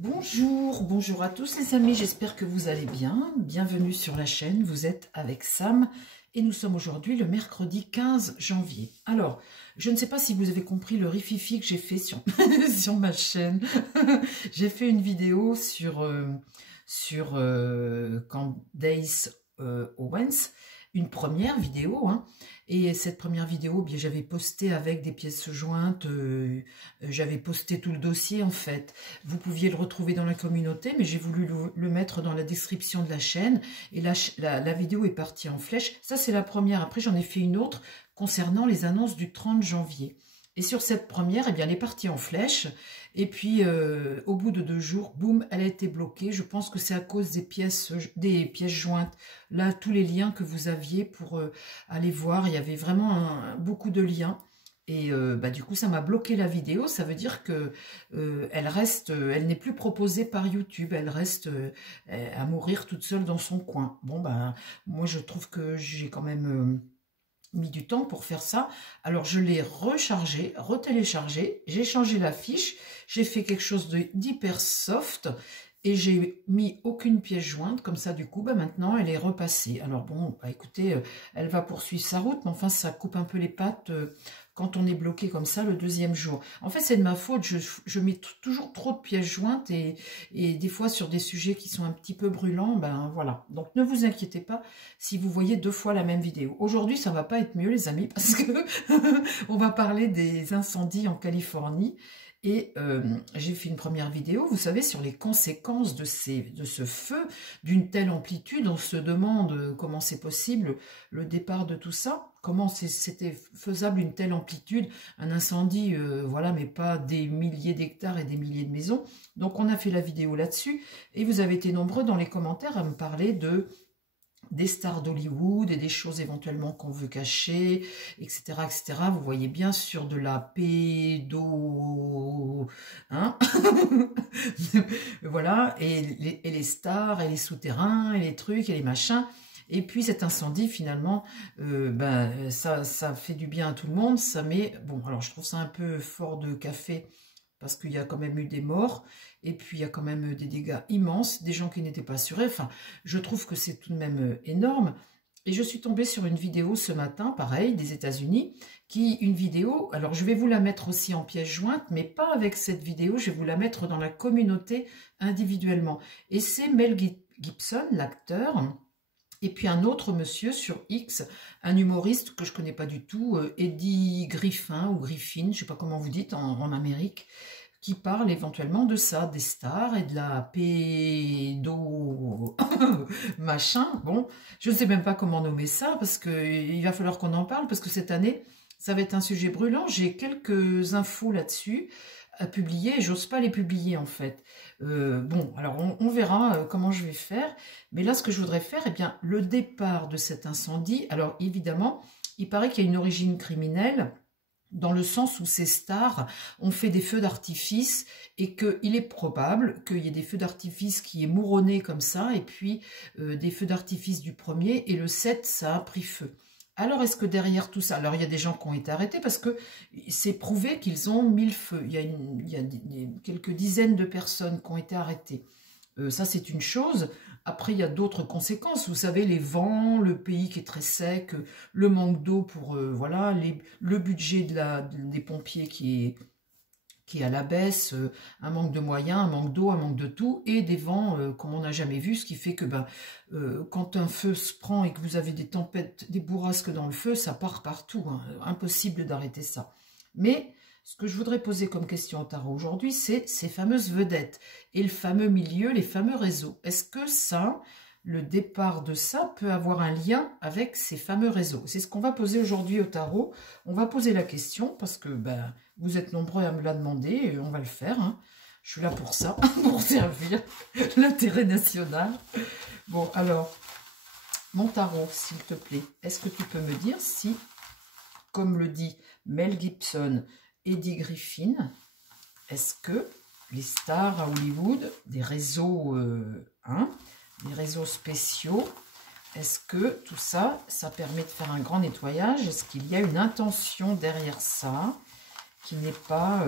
Bonjour, bonjour à tous les amis, j'espère que vous allez bien. Bienvenue sur la chaîne, vous êtes avec Sam et nous sommes aujourd'hui le mercredi 15 janvier. Alors, je ne sais pas si vous avez compris le rififi que j'ai fait sur, sur ma chaîne. J'ai fait une vidéo sur Candace Owens, une première vidéo, hein. Et cette première vidéo, bien, j'avais posté avec des pièces jointes, j'avais posté tout le dossier en fait. Vous pouviez le retrouver dans la communauté, mais j'ai voulu le mettre dans la description de la chaîne. Et la vidéo est partie en flèche. Ça, c'est la première. Après, j'en ai fait une autre concernant les annonces du 30 janvier. Et sur cette première, eh bien, elle est partie en flèche. Et puis, au bout de 2 jours, boum, elle a été bloquée. Je pense que c'est à cause des pièces jointes. Là, tous les liens que vous aviez pour aller voir, il y avait vraiment beaucoup de liens. Et du coup, ça m'a bloqué la vidéo. Ça veut dire que elle n'est plus proposée par YouTube. Elle reste à mourir toute seule dans son coin. Bon, moi, je trouve que j'ai quand même mis du temps pour faire ça. Alors je l'ai rechargé, retéléchargé, j'ai changé la fiche, j'ai fait quelque chose d'hyper soft et j'ai mis aucune pièce jointe, comme ça du coup maintenant elle est repassée. Alors bon, écoutez, elle va poursuivre sa route, mais enfin ça coupe un peu les pattes quand on est bloqué comme ça le deuxième jour. En fait c'est de ma faute, je mets toujours trop de pièces jointes et des fois sur des sujets qui sont un petit peu brûlants, ben voilà. Donc ne vous inquiétez pas si vous voyez 2 fois la même vidéo. Aujourd'hui ça va pas être mieux les amis parce que on va parler des incendies en Californie. Et j'ai fait une première vidéo, vous savez, sur les conséquences de ce feu d'une telle amplitude. On se demande comment c'est possible, le départ de tout ça. Comment c'était faisable une telle amplitude, un incendie, voilà, mais pas des milliers d'hectares et des milliers de maisons. Donc on a fait la vidéo là-dessus. Et vous avez été nombreux dans les commentaires à me parler des stars d'Hollywood et des choses éventuellement qu'on veut cacher, etc., etc. Vous voyez bien sûr de la pédo... Hein. Voilà, et les stars, et les souterrains, et les trucs, et les machins. Et puis cet incendie, finalement, ça fait du bien à tout le monde. Ça met... Bon, alors je trouve ça un peu fort de café, parce qu'il y a quand même eu des morts, et puis il y a quand même des dégâts immenses, des gens qui n'étaient pas assurés. Enfin, je trouve que c'est tout de même énorme. Et je suis tombée sur une vidéo ce matin, pareil, des États-Unis, une vidéo, alors je vais vous la mettre aussi en pièce jointe, mais pas avec cette vidéo, je vais vous la mettre dans la communauté individuellement. Et c'est Mel Gibson, l'acteur, et puis un autre monsieur sur X, un humoriste que je connais pas du tout, Eddie Griffin ou Griffin, je sais pas comment vous dites en Amérique, qui parle éventuellement de ça, des stars et de la pédo machin. Bon, je ne sais même pas comment nommer ça parce que il va falloir qu'on en parle parce que cette année, ça va être un sujet brûlant. J'ai quelques infos là-dessus à publier et j'ose pas les publier en fait. Bon, alors on verra comment je vais faire. Mais là, ce que je voudrais faire, eh bien, le départ de cet incendie. Alors évidemment, il paraît qu'il y a une origine criminelle, dans le sens où ces stars ont fait des feux d'artifice et qu'il est probable qu'il y ait des feux d'artifice qui aient mouronné comme ça, et puis des feux d'artifice du premier, et le 7, ça a pris feu. Alors, est-ce que derrière tout ça... Alors, il y a des gens qui ont été arrêtés parce que c'est prouvé qu'ils ont mis le feu. Il y a quelques dizaines de personnes qui ont été arrêtées. Ça, c'est une chose. Après, il y a d'autres conséquences. Vous savez, les vents, le pays qui est très sec, le manque d'eau pour... voilà, le budget des pompiers qui est à la baisse, un manque de moyens, un manque d'eau, un manque de tout, et des vents comme on n'a jamais vu, ce qui fait que quand un feu se prend et que vous avez des tempêtes, des bourrasques dans le feu, ça part partout, hein, impossible d'arrêter ça. Mais ce que je voudrais poser comme question au tarot aujourd'hui, c'est ces fameuses vedettes et le fameux milieu, les fameux réseaux. Est-ce que ça, le départ de ça peut avoir un lien avec ces fameux réseaux? C'est ce qu'on va poser aujourd'hui au tarot. On va poser la question parce que vous êtes nombreux à me la demander et on va le faire. Hein. Je suis là pour ça, pour servir l'intérêt national. Bon, alors, mon tarot, s'il te plaît, est-ce que tu peux me dire si, comme le dit Mel Gibson, Eddie Griffin, est-ce que les stars à Hollywood, des réseaux, des réseaux spéciaux, est-ce que tout ça, ça permet de faire un grand nettoyage? Est-ce qu'il y a une intention derrière ça qui n'est pas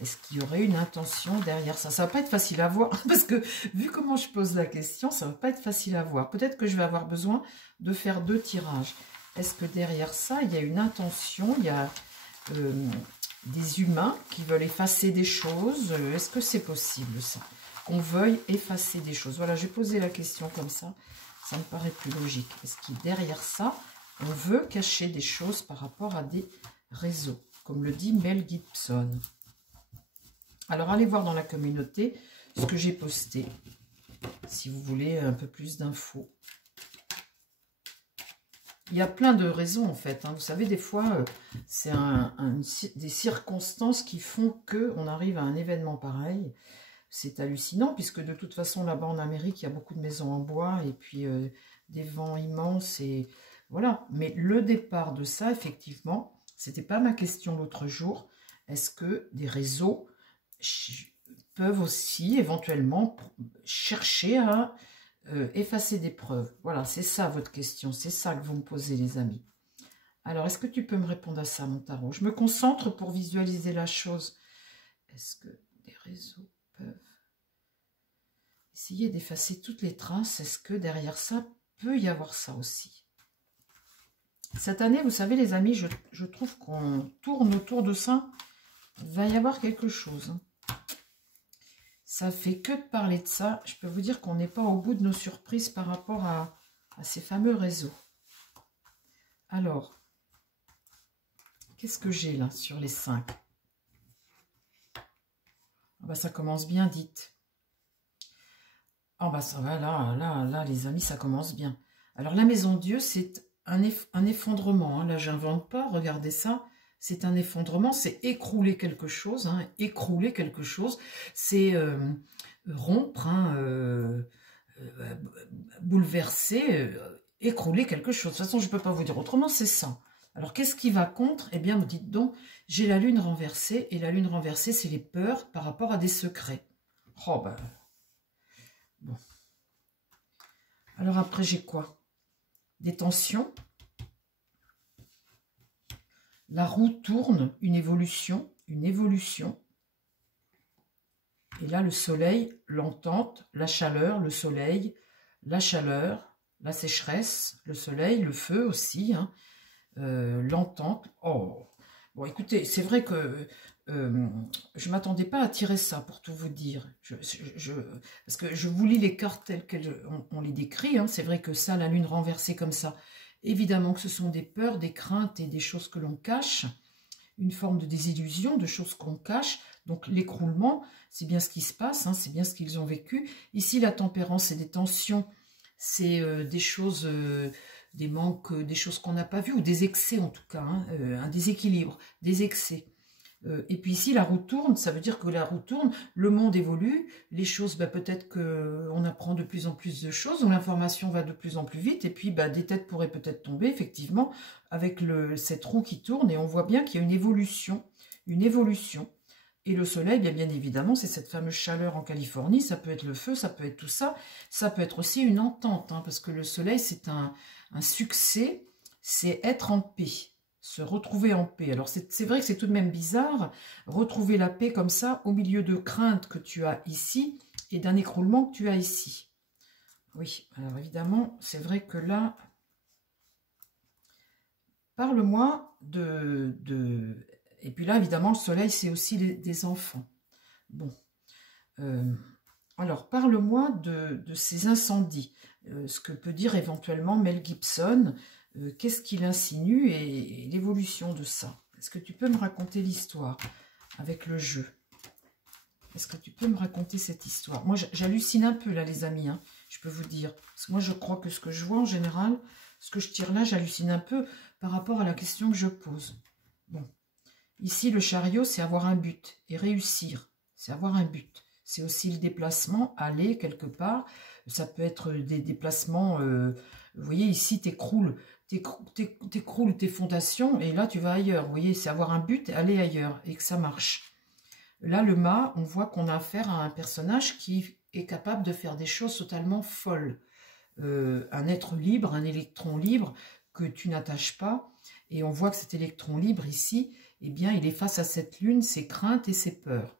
Est-ce qu'il y aurait une intention derrière ça? Ça va pas être facile à voir, parce que vu comment je pose la question, ça va pas être facile à voir. Peut-être que je vais avoir besoin de faire 2 tirages. Est-ce que derrière ça, il y a une intention? Il y a des humains qui veulent effacer des choses. Est-ce que c'est possible, ça? Qu'on veuille effacer des choses. Voilà, j'ai posé la question comme ça. Ça me paraît plus logique. Est-ce qu'il derrière ça, on veut cacher des choses par rapport à des réseaux, comme le dit Mel Gibson? Alors, allez voir dans la communauté ce que j'ai posté, si vous voulez un peu plus d'infos. Il y a plein de raisons, en fait. Hein. Vous savez, des fois, c'est des circonstances qui font qu'on arrive à un événement pareil. C'est hallucinant, puisque de toute façon, là-bas en Amérique, il y a beaucoup de maisons en bois, et puis des vents immenses, et voilà. Mais le départ de ça, effectivement, c'était pas ma question l'autre jour. Est-ce que des réseaux peuvent aussi éventuellement chercher à effacer des preuves? Voilà, c'est ça votre question, c'est ça que vous me posez, les amis. Alors, est-ce que tu peux me répondre à ça, mon tarot? Je me concentre pour visualiser la chose. Est-ce que des réseaux peuvent essayer d'effacer toutes les traces? Est-ce que derrière ça, peut y avoir ça aussi? Cette année, vous savez, les amis, je trouve qu'on tourne autour de ça. Il va y avoir quelque chose. Ça fait que de parler de ça. Je peux vous dire qu'on n'est pas au bout de nos surprises par rapport à ces fameux réseaux. Alors, qu'est-ce que j'ai là sur les 5? Ah bah, ça commence bien, dites. Ah bah ça va, là, les amis, ça commence bien. Alors, la maison Dieu, c'est un effondrement. Hein. Là, j'invente pas, regardez ça. C'est un effondrement, c'est écrouler quelque chose. Hein, écrouler quelque chose, c'est rompre, hein, bouleverser, écrouler quelque chose. De toute façon, je ne peux pas vous dire autrement, c'est ça. Alors, qu'est-ce qui va contre? Eh bien, dites donc, j'ai la lune renversée, et la lune renversée, c'est les peurs par rapport à des secrets. Oh, ben... Bon. Alors après, j'ai quoi? Des tensions. La roue tourne, une évolution, une évolution. Et là, le soleil, l'entente, la chaleur, le soleil, la chaleur, la sécheresse, le soleil, le feu aussi, hein, l'entente. Oh, bon, écoutez, c'est vrai que je ne m'attendais pas à tirer ça, pour tout vous dire. Parce que je vous lis les cartes telles qu'on les décrit. Hein. C'est vrai que ça, la lune renversée comme ça, évidemment que ce sont des peurs, des craintes et des choses que l'on cache. Une forme de désillusion, de choses qu'on cache. Donc l'écroulement, c'est bien ce qui se passe, hein, c'est bien ce qu'ils ont vécu. Ici, la tempérance, c'est des tensions, c'est des choses, des manques, des choses qu'on n'a pas vues, ou des excès en tout cas, hein, un déséquilibre, des excès. Et puis ici, la roue tourne, ça veut dire que la roue tourne, le monde évolue, les choses, bah, peut-être qu'on apprend de plus en plus de choses, l'information va de plus en plus vite, et puis bah, des têtes pourraient peut-être tomber, effectivement, avec cette roue qui tourne, et on voit bien qu'il y a une évolution, une évolution. Et le soleil, bien évidemment, c'est cette fameuse chaleur en Californie, ça peut être le feu, ça peut être tout ça, ça peut être aussi une entente, hein, parce que le soleil, c'est un succès, c'est être en paix. Se retrouver en paix. Alors c'est vrai que c'est tout de même bizarre, retrouver la paix comme ça, au milieu de craintes que tu as ici, et d'un écroulement que tu as ici. Oui, alors évidemment, c'est vrai que là, parle-moi de... Et puis là, évidemment, le soleil, c'est aussi des enfants. Bon. Alors, parle-moi de ces incendies. Ce que peut dire éventuellement Mel Gibson. Qu'est-ce qu'il insinue et l'évolution de ça? Est-ce que tu peux me raconter l'histoire avec le jeu? Est-ce que tu peux me raconter cette histoire? Moi, j'hallucine un peu là, les amis, hein, je peux vous dire. Parce que moi, je crois que ce que je vois en général, ce que je tire là, j'hallucine un peu par rapport à la question que je pose. Bon. Ici, le chariot, c'est avoir un but et réussir. C'est avoir un but. C'est aussi le déplacement, aller quelque part. Ça peut être des déplacements... vous voyez, ici, t'écroules tes fondations et là, tu vas ailleurs. Vous voyez, c'est avoir un but, aller ailleurs et que ça marche. Là, le mât, on voit qu'on a affaire à un personnage qui est capable de faire des choses totalement folles. Un être libre, un électron libre que tu n'attaches pas. Et on voit que cet électron libre ici, eh bien, il est face à cette lune, ses craintes et ses peurs.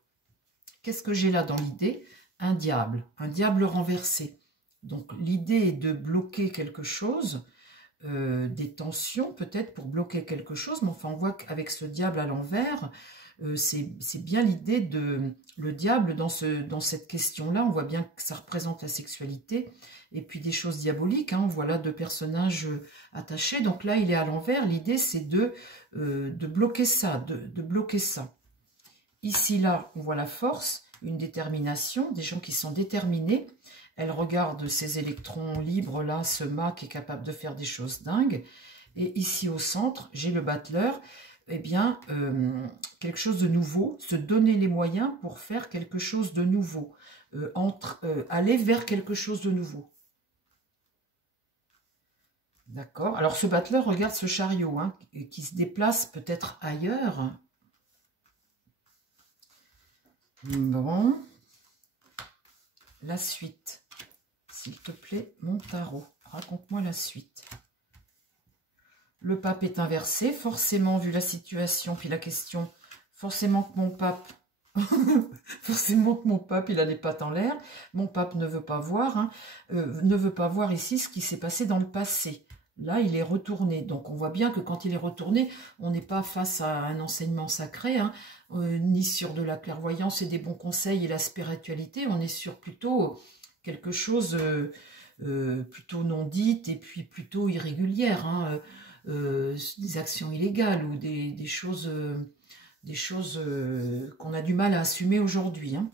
Qu'est-ce que j'ai là dans l'idée? Un diable renversé. Donc, l'idée est de bloquer quelque chose, des tensions peut-être pour bloquer quelque chose, mais enfin, on voit qu'avec ce diable à l'envers, c'est bien l'idée de le diable dans cette question-là. On voit bien que ça représente la sexualité et puis des choses diaboliques. Hein. On voit là deux personnages attachés. Donc là, il est à l'envers. L'idée, c'est de bloquer ça, de bloquer ça. Ici, là, on voit la force, une détermination, des gens qui sont déterminés. Elle regarde ces électrons libres, là, ce mât qui est capable de faire des choses dingues. Et ici, au centre, j'ai le battleur. Eh bien, quelque chose de nouveau, se donner les moyens pour faire quelque chose de nouveau, aller vers quelque chose de nouveau. D'accord. Alors, ce battleur regarde ce chariot, hein, qui se déplace peut-être ailleurs. Bon. La suite. S'il te plaît, mon tarot. Raconte-moi la suite. Le pape est inversé, forcément, vu la situation, puis la question, forcément que mon pape, il a les pattes en l'air, mon pape ne veut pas voir, hein, ne veut pas voir ici ce qui s'est passé dans le passé. Là, il est retourné, donc on voit bien que quand il est retourné, on n'est pas face à un enseignement sacré, hein, ni sur de la clairvoyance et des bons conseils et la spiritualité, on est sur plutôt quelque chose plutôt non dite et puis plutôt irrégulière, hein, des actions illégales ou des choses qu'on a du mal à assumer aujourd'hui. Hein.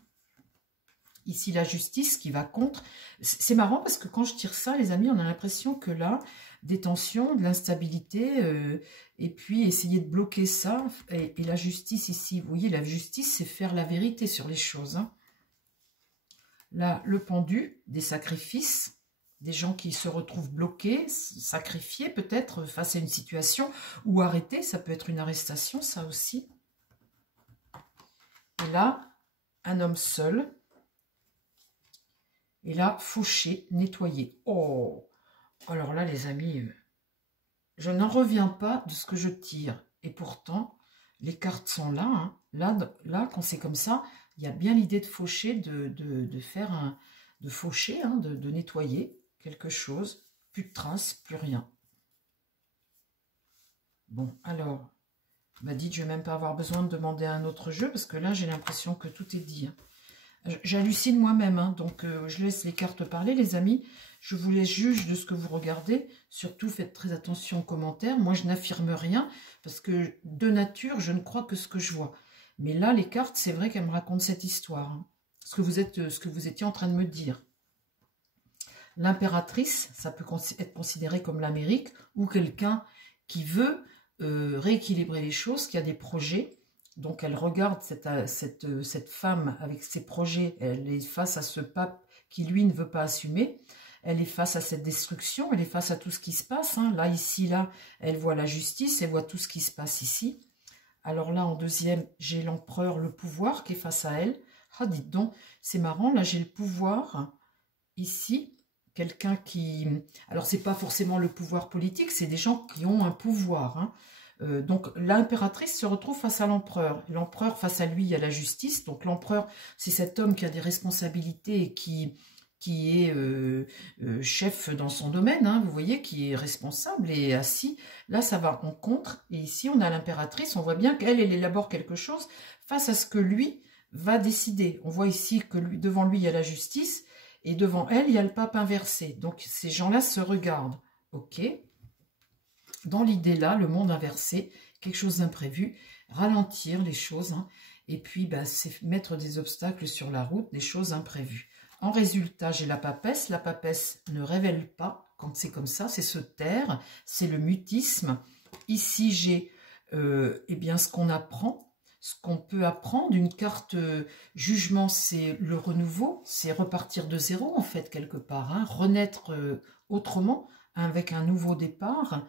Ici, la justice qui va contre. C'est marrant parce que quand je tire ça, les amis, on a l'impression que là, des tensions, de l'instabilité, et puis essayer de bloquer ça. Et la justice ici, vous voyez, la justice, c'est faire la vérité sur les choses. Hein. Là, le pendu, des sacrifices. Des gens qui se retrouvent bloqués, sacrifiés peut-être face à une situation, ou arrêtés, ça peut être une arrestation, ça aussi. Et là, un homme seul. Et là, fauché, nettoyé. Oh! Alors là, les amis, je n'en reviens pas de ce que je tire. Et pourtant, les cartes sont là. Hein. Là, quand c'est comme ça, il y a bien l'idée de faucher, de faire un... de faucher, hein, de nettoyer quelque chose, plus de traces, plus rien. Bon, alors, m'a dit, je ne vais même pas avoir besoin de demander un autre jeu, parce que là, j'ai l'impression que tout est dit. Hein. J'hallucine moi-même, hein, donc je laisse les cartes parler, les amis. Je vous laisse juge de ce que vous regardez. Surtout, faites très attention aux commentaires. Moi, je n'affirme rien, parce que de nature, je ne crois que ce que je vois. Mais là, les cartes, c'est vrai qu'elles me racontent cette histoire. Hein, ce que vous étiez en train de me dire. L'impératrice, ça peut être considéré comme l'Amérique, ou quelqu'un qui veut rééquilibrer les choses, qui a des projets. Donc elle regarde cette femme avec ses projets, elle est face à ce pape qui lui ne veut pas assumer, elle est face à cette destruction, elle est face à tout ce qui se passe. Hein. Là, ici, là, elle voit la justice, elle voit tout ce qui se passe ici. Alors là, en deuxième, j'ai l'empereur, le pouvoir qui est face à elle. Ah, dites donc, c'est marrant, là j'ai le pouvoir, ici. Quelqu'un qui... Alors, c'est pas forcément le pouvoir politique, c'est des gens qui ont un pouvoir. Hein. Donc, l'impératrice se retrouve face à l'empereur. L'empereur, face à lui, il y a la justice. Donc, l'empereur, c'est cet homme qui a des responsabilités et qui est chef dans son domaine, hein, vous voyez, qui est responsable et assis. Là, ça va en contre. Et ici, on a l'impératrice. On voit bien qu'elle, elle élabore quelque chose face à ce que lui va décider. On voit ici que devant lui, il y a la justice. Et devant elle, il y a le pape inversé. Donc, ces gens-là se regardent. OK. Dans l'idée là, le monde inversé, quelque chose d'imprévu, ralentir les choses. Hein, et puis, bah, c'est mettre des obstacles sur la route, des choses imprévues. En résultat, j'ai la papesse. La papesse ne révèle pas quand c'est comme ça. C'est se taire. C'est le mutisme. Ici, j'ai eh bien, ce qu'on apprend. Ce qu'on peut apprendre, une carte jugement, c'est le renouveau, c'est repartir de zéro en fait quelque part, hein, renaître autrement, avec un nouveau départ.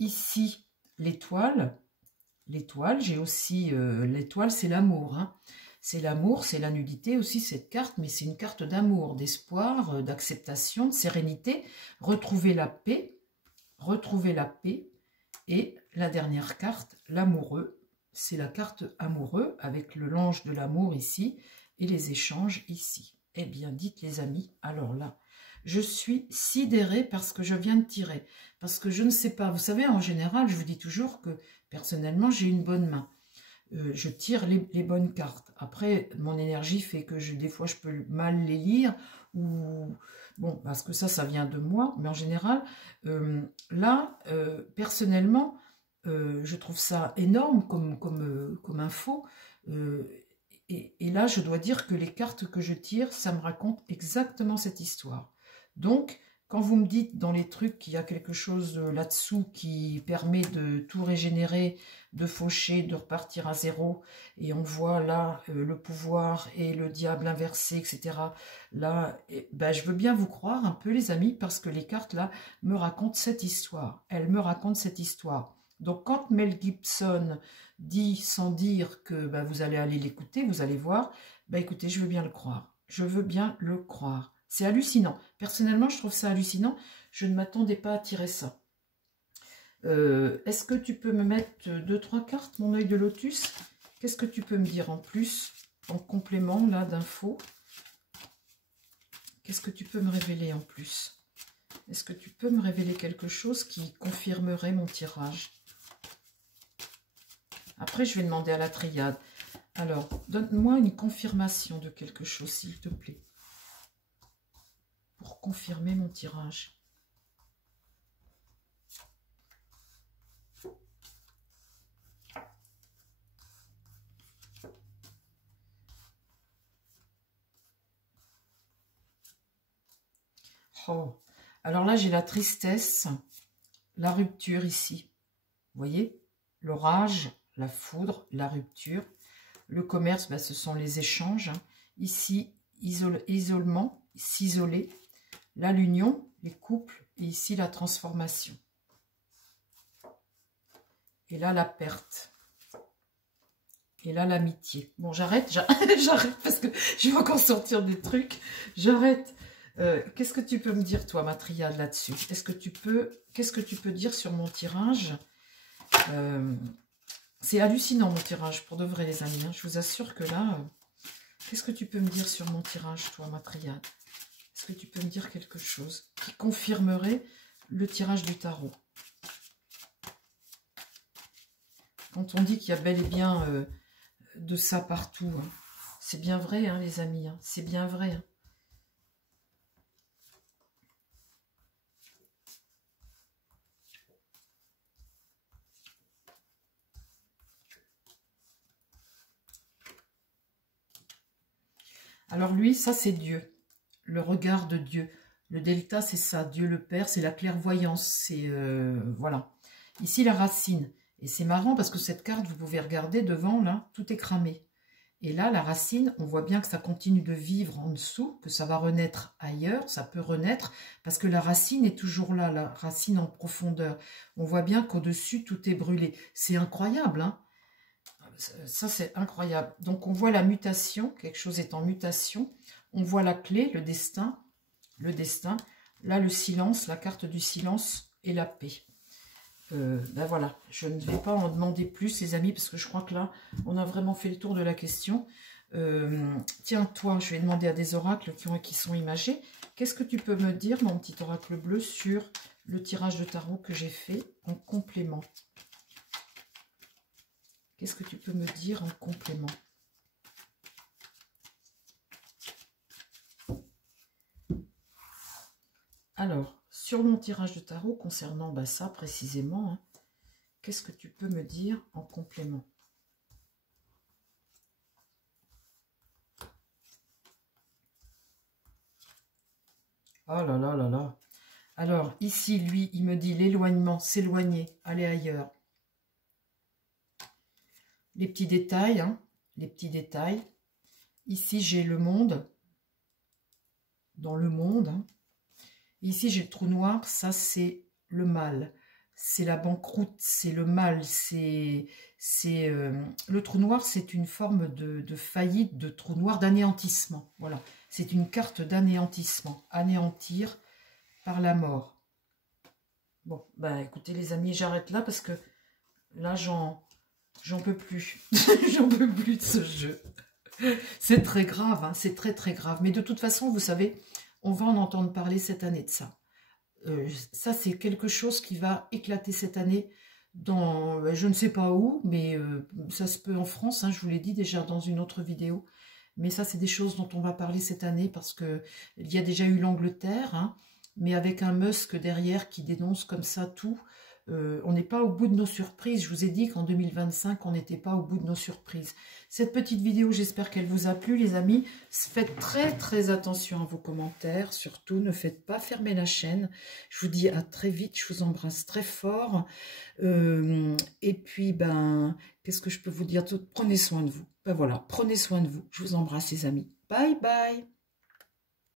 Ici, l'étoile, j'ai aussi, l'étoile c'est l'amour, hein. C'est l'amour, c'est la nudité aussi cette carte, mais c'est une carte d'amour, d'espoir, d'acceptation, de sérénité, retrouver la paix, et la dernière carte, l'amoureux. c'est la carte amoureux avec le l'ange de l'amour ici et les échanges ici. Eh bien, dites les amis, alors là, je suis sidérée parce que je viens de tirer. Parce que je ne sais pas, vous savez, en général, je vous dis toujours que personnellement, j'ai une bonne main. Je tire les bonnes cartes. Après, mon énergie fait que des fois, je peux mal les lire. Ou bon, parce que ça vient de moi. Mais en général, là, personnellement, je trouve ça énorme comme info. Et là, je dois dire que les cartes que je tire, ça me raconte exactement cette histoire. Donc, quand vous me dites dans les trucs qu'il y a quelque chose là-dessous qui permet de tout régénérer, de faucher, de repartir à zéro, et on voit là le pouvoir et le diable inversé, etc. Là, ben, je veux bien vous croire un peu les amis, parce que les cartes là me racontent cette histoire. Elles me racontent cette histoire. Donc quand Mel Gibson dit sans dire que ben, vous allez aller l'écouter, vous allez voir, ben, écoutez, je veux bien le croire. Je veux bien le croire. C'est hallucinant. Personnellement, je trouve ça hallucinant. Je ne m'attendais pas à tirer ça. Est-ce que tu peux me mettre 2-3 cartes, mon œil de lotus? Qu'est-ce que tu peux me dire en plus, en complément là d'infos? Qu'est-ce que tu peux me révéler en plus? Est-ce que tu peux me révéler quelque chose qui confirmerait mon tirage? Après, je vais demander à la triade. Alors, donne-moi une confirmation de quelque chose, s'il te plaît. Pour confirmer mon tirage. Oh. Alors là, j'ai la tristesse, la rupture ici. Vous voyez? L'orage, la foudre, la rupture. Le commerce, ben, ce sont les échanges. Hein. Ici, isolement, s'isoler. Là, l'union, les couples. Et ici, la transformation. Et là, la perte. Et là, l'amitié. Bon, j'arrête, j'arrête parce que je vais encore sortir des trucs. J'arrête. Qu'est-ce que tu peux me dire, toi, ma triade, là-dessus? Qu'est-ce que tu peux dire sur mon tirage? C'est hallucinant, mon tirage, pour de vrai, les amis. Hein. Je vous assure que là, qu'est-ce que tu peux me dire sur mon tirage, toi, ma triade? Est-ce que tu peux me dire quelque chose qui confirmerait le tirage du tarot? Quand on dit qu'il y a bel et bien de ça partout, hein, c'est bien vrai, hein, les amis. Hein, c'est bien vrai. Hein. Alors lui, ça c'est Dieu, le regard de Dieu. Le delta, c'est ça, Dieu le Père, c'est la clairvoyance, c'est voilà. Ici la racine, et c'est marrant parce que cette carte, vous pouvez regarder devant, là, tout est cramé. Et là, la racine, on voit bien que ça continue de vivre en dessous, que ça va renaître ailleurs, ça peut renaître, parce que la racine est toujours là, la racine en profondeur. On voit bien qu'au-dessus, tout est brûlé. C'est incroyable, hein? Ça, c'est incroyable. Donc, on voit la mutation, quelque chose est en mutation. On voit la clé, le destin. Là, le silence, la carte du silence et la paix. Ben voilà, je ne vais pas en demander plus, les amis, parce que je crois que là, on a vraiment fait le tour de la question. Tiens, toi, je vais demander à des oracles qui sont imagés. Qu'est-ce que tu peux me dire, mon petit oracle bleu, sur le tirage de tarot que j'ai fait en complément? Qu'est-ce que tu peux me dire en complément? Alors, sur mon tirage de tarot, concernant bah, ça précisément, hein, qu'est-ce que tu peux me dire en complément? Oh là là là là. Alors, ici, lui, il me dit l'éloignement, s'éloigner, aller ailleurs. Les petits détails, hein, les petits détails. Ici, j'ai le monde, dans le monde. Hein. Ici, j'ai le trou noir, ça, c'est le mal. C'est la banqueroute, c'est le mal. Le trou noir, c'est une forme de faillite, de trou noir, d'anéantissement. Voilà, c'est une carte d'anéantissement. Anéantir par la mort. Bon, bah écoutez les amis, j'arrête là parce que là, J'en peux plus. J'en peux plus de ce jeu. C'est très grave, hein, c'est très très grave. Mais de toute façon, vous savez, on va en entendre parler cette année de ça. Ça, c'est quelque chose qui va éclater cette année dans, je ne sais pas où, mais ça se peut en France, hein, je vous l'ai dit déjà dans une autre vidéo. Mais ça, c'est des choses dont on va parler cette année parce que il y a déjà eu l'Angleterre, hein, mais avec un Musk derrière qui dénonce comme ça tout. On n'est pas au bout de nos surprises. Je vous ai dit qu'en 2025, on n'était pas au bout de nos surprises. Cette petite vidéo, j'espère qu'elle vous a plu, les amis. Faites très, très attention à vos commentaires. Surtout, ne faites pas fermer la chaîne. Je vous dis à très vite. Je vous embrasse très fort. Et puis, ben, qu'est-ce que je peux vous dire? Prenez soin de vous. Ben voilà, prenez soin de vous. Je vous embrasse, les amis. Bye, bye.